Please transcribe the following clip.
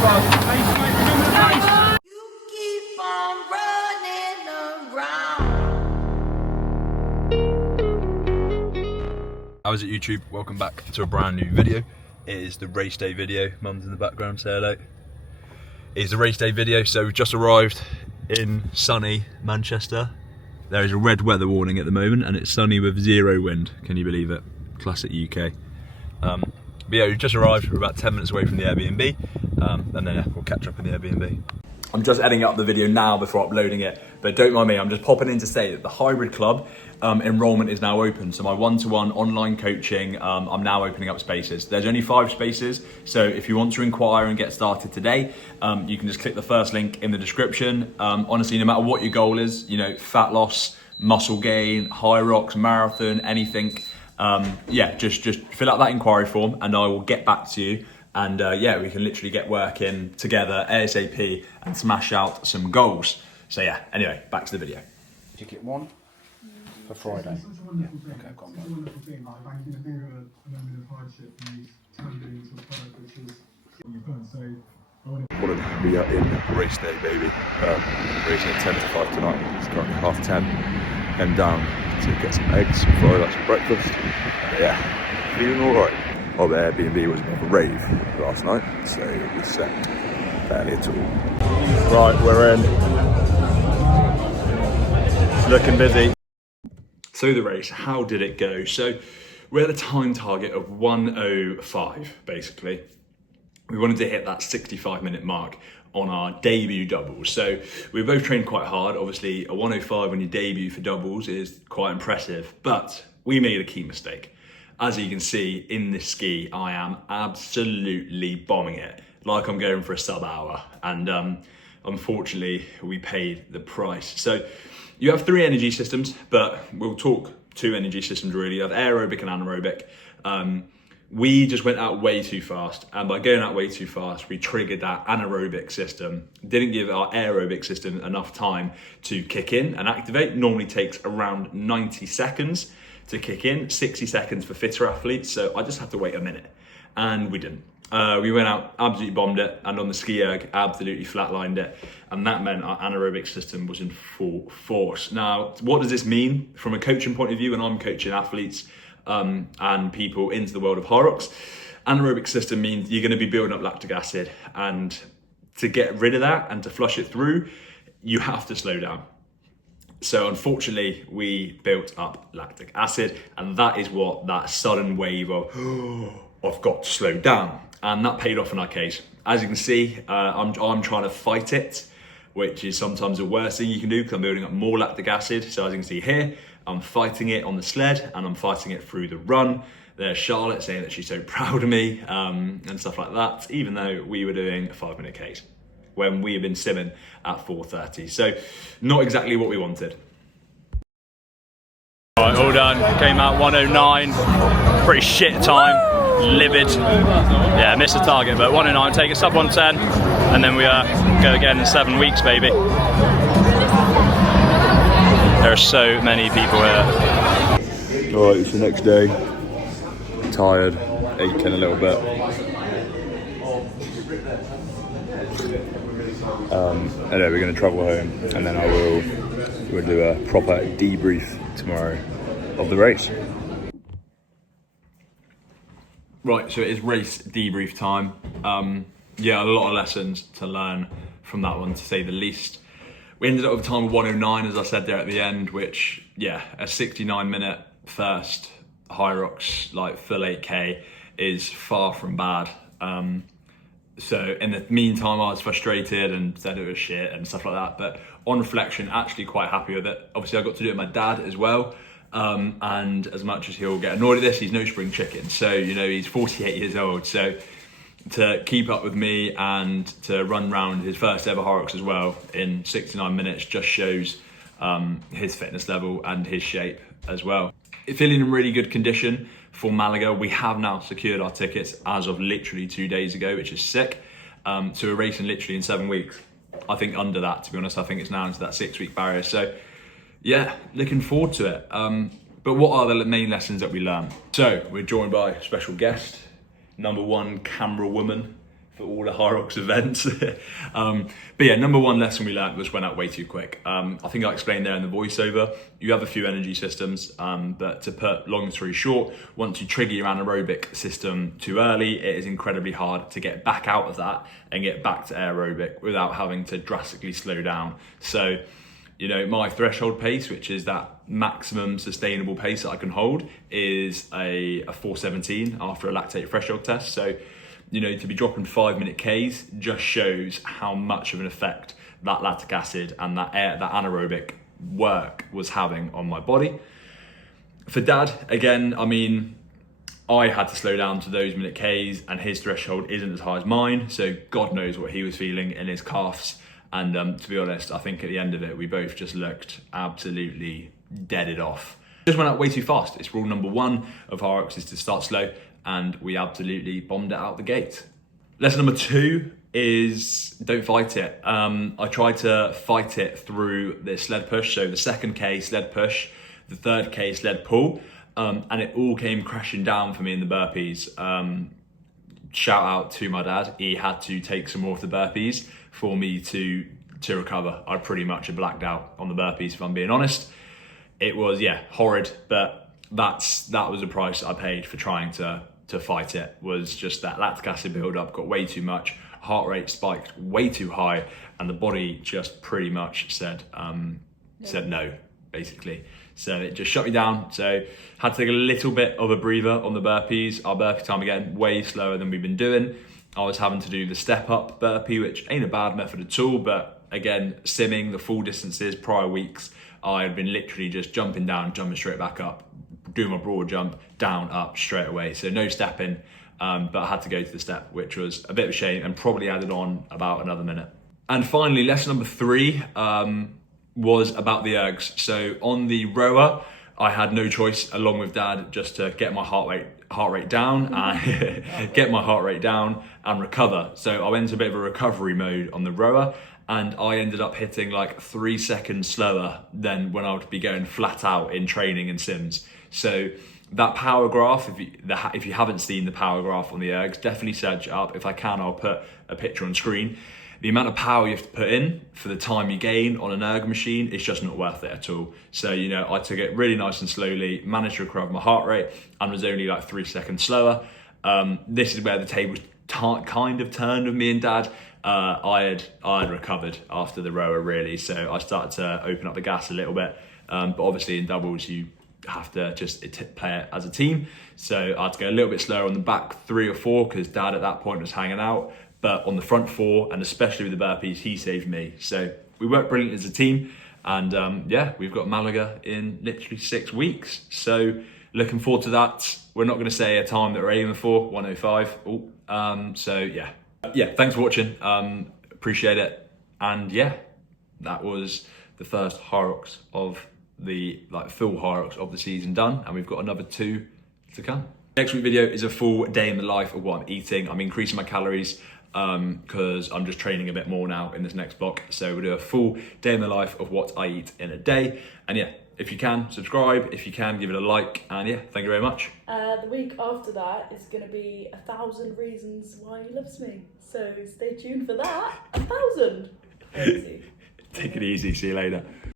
keep on running around. How's it, YouTube? Welcome back to a brand new video. It is the race day video. Mum's in the background, say hello. It's the race day video, so we've just arrived in sunny Manchester. There is a red weather warning at the moment and it's sunny with 0 wind. Can you believe it? Classic UK. But yeah, we've just arrived. We're about 10 minutes away from the Airbnb, and then yeah, we'll catch up in the Airbnb. I'm just editing up the video now before uploading it, but don't mind me, I'm just popping in to say that the Hybrid Club enrollment is now open. So my one-to-one online coaching, I'm now opening up spaces. There's only 5 spaces, so if you want to inquire and get started today, you can just click the first link in the description. Honestly, no matter what your goal is, you know, fat loss, muscle gain, Hyrox, marathon, anything, yeah, just fill out that inquiry form and I will get back to you. And yeah, we can literally get working together ASAP and smash out some goals. So yeah, anyway, back to the video. Ticket 1 for Friday. Yeah, okay, go on. We are in race day, baby. Racing at 10 to 5 tonight. It's currently 10:30. Heading down to get some eggs, some fried, like some breakfast. Yeah, feeling alright. Our Airbnb was a bit of a rave last night, so we slept barely at all. Right, we're in. It's looking busy. So the race, how did it go? So we had a time target of 1:05, basically. We wanted to hit that 65-minute mark on our debut doubles. So we both trained quite hard. Obviously, a 1:05 when you debut for doubles is quite impressive, but we made a key mistake. As you can see in this ski, I am absolutely bombing it, like I'm going for a sub-hour. And unfortunately, we paid the price. So you have 3 energy systems, but we'll talk 2 energy systems really. You have aerobic and anaerobic. We just went out way too fast. And by going out way too fast, we triggered that anaerobic system. Didn't give our aerobic system enough time to kick in and activate. Normally takes around 90 seconds to kick in, 60 seconds for fitter athletes. So I just had to wait a minute and we didn't. We went out, absolutely bombed it, and on the ski erg, absolutely flatlined it. And that meant our anaerobic system was in full force. Now, what does this mean from a coaching point of view when I'm coaching athletes and people into the world of Hyrox? Anaerobic system means you're gonna be building up lactic acid, and to get rid of that and to flush it through, you have to slow down. So unfortunately, we built up lactic acid, and that is what that sudden wave of, I've got to slow down. And that paid off in our case. As you can see, I'm trying to fight it, which is sometimes the worst thing you can do because I'm building up more lactic acid. So as you can see here, I'm fighting it on the sled and I'm fighting it through the run. There's Charlotte saying that she's so proud of me and stuff like that, even though we were doing a 5-minute case when we have been simming at 4:30. So not exactly what we wanted. All right, all done. Came out 1:09. Pretty shit time. Livid. Yeah, missed the target, but 1:09. Take a sub 1:10, and then we go again in 7 weeks, baby. There are so many people here. All right, it's the next day. Tired, aching a little bit. Anyway, we're going to travel home, and then we'll do a proper debrief tomorrow of the race. Right, so it is race debrief time. Yeah, a lot of lessons to learn from that one, to say the least. We ended up with a time of 1:09, as I said there at the end, which, yeah, a 69-minute first Hyrox, like full 8K, is far from bad. So in the meantime, I was frustrated and said it was shit and stuff like that. But on reflection, actually quite happy with it. Obviously, I got to do it with my dad as well. And as much as he'll get annoyed at this, he's no spring chicken. So, you know, he's 48 years old. So to keep up with me and to run round his first ever Hyrox as well in 69 minutes just shows his fitness level and his shape as well. Feeling in really good condition for Malaga. We have now secured our tickets as of literally 2 days ago, which is sick. So we're racing literally in 7 weeks. I think under that, to be honest, I think it's now into that 6-week barrier. So yeah, looking forward to it. But what are the main lessons that we learned? So we're joined by a special guest, #1 camera woman for all the Hyrox events. But yeah, number one lesson we learned was went out way too quick. I think I explained there in the voiceover, you have a few energy systems, but to put long story short, once you trigger your anaerobic system too early, it is incredibly hard to get back out of that and get back to aerobic without having to drastically slow down. So, you know, my threshold pace, which is that maximum sustainable pace that I can hold, is a 4:17 after a lactate threshold test. So, you know, to be dropping 5-minute Ks just shows how much of an effect that lactic acid and that anaerobic work was having on my body. For Dad, again, I mean, I had to slow down to those minute Ks and his threshold isn't as high as mine. So God knows what he was feeling in his calves. And to be honest, I think at the end of it, we both just looked absolutely deaded off. Just went out way too fast. It's rule number one of Hyrox is to start slow, and we absolutely bombed it out the gate. Lesson number two is don't fight it. I tried to fight it through the sled push. So the 2nd sled push, the 3rd sled pull, and it all came crashing down for me in the burpees. Shout out to my dad. He had to take some more of the burpees for me to recover. I pretty much had blacked out on the burpees, if I'm being honest. It was, yeah, horrid, but that was the price I paid for trying to fight it, was just that lactic acid buildup got way too much, heart rate spiked way too high, and the body just pretty much said no, basically. So it just shut me down. So had to take a little bit of a breather on the burpees. Our burpee time, again, way slower than we've been doing. I was having to do the step up burpee, which ain't a bad method at all, but again, simming the full distances prior weeks, I had been literally just jumping down, jumping straight back up, doing my broad jump, down, up, straight away. So no stepping, but I had to go to the step, which was a bit of a shame and probably added on about another minute. And finally, lesson number 3 was about the ergs. So on the rower, I had no choice, along with Dad, just to get my heart rate down and get my heart rate down and recover. So I went into a bit of a recovery mode on the rower, and I ended up hitting like 3 seconds slower than when I would be going flat out in training and sims. So that power graph, if you haven't seen the power graph on the ergs, definitely search it up. If I can, I'll put a picture on screen. The amount of power you have to put in for the time you gain on an erg machine is just not worth it at all. So, you know, I took it really nice and slowly, managed to recover my heart rate, and was only like 3 seconds slower. This is where the tables kind of turned with me and Dad. I had recovered after the rower, really. So I started to open up the gas a little bit. But obviously in doubles, you have to just play it as a team. So I had to go a little bit slower on the back 3 or 4 because Dad at that point was hanging out. But on the front 4, and especially with the burpees, he saved me. So we worked brilliant as a team. And yeah, we've got Malaga in literally 6 weeks. So looking forward to that. We're not going to say a time that we're aiming for, 1:05. So yeah, thanks for watching. Appreciate it. And yeah, that was the first Hyrox of the full Hyrox of the season done, and we've got another 2 to come. Next week video is a full day in the life of what I'm eating. I'm increasing my calories because I'm just training a bit more now in this next block. So we'll do a full day in the life of what I eat in a day. And yeah, if you can, subscribe. If you can, give it a like. And yeah, thank you very much. The week after that is going to be 1,000 reasons why he loves me. So stay tuned for that. 1,000. Crazy. Take it easy. See you later.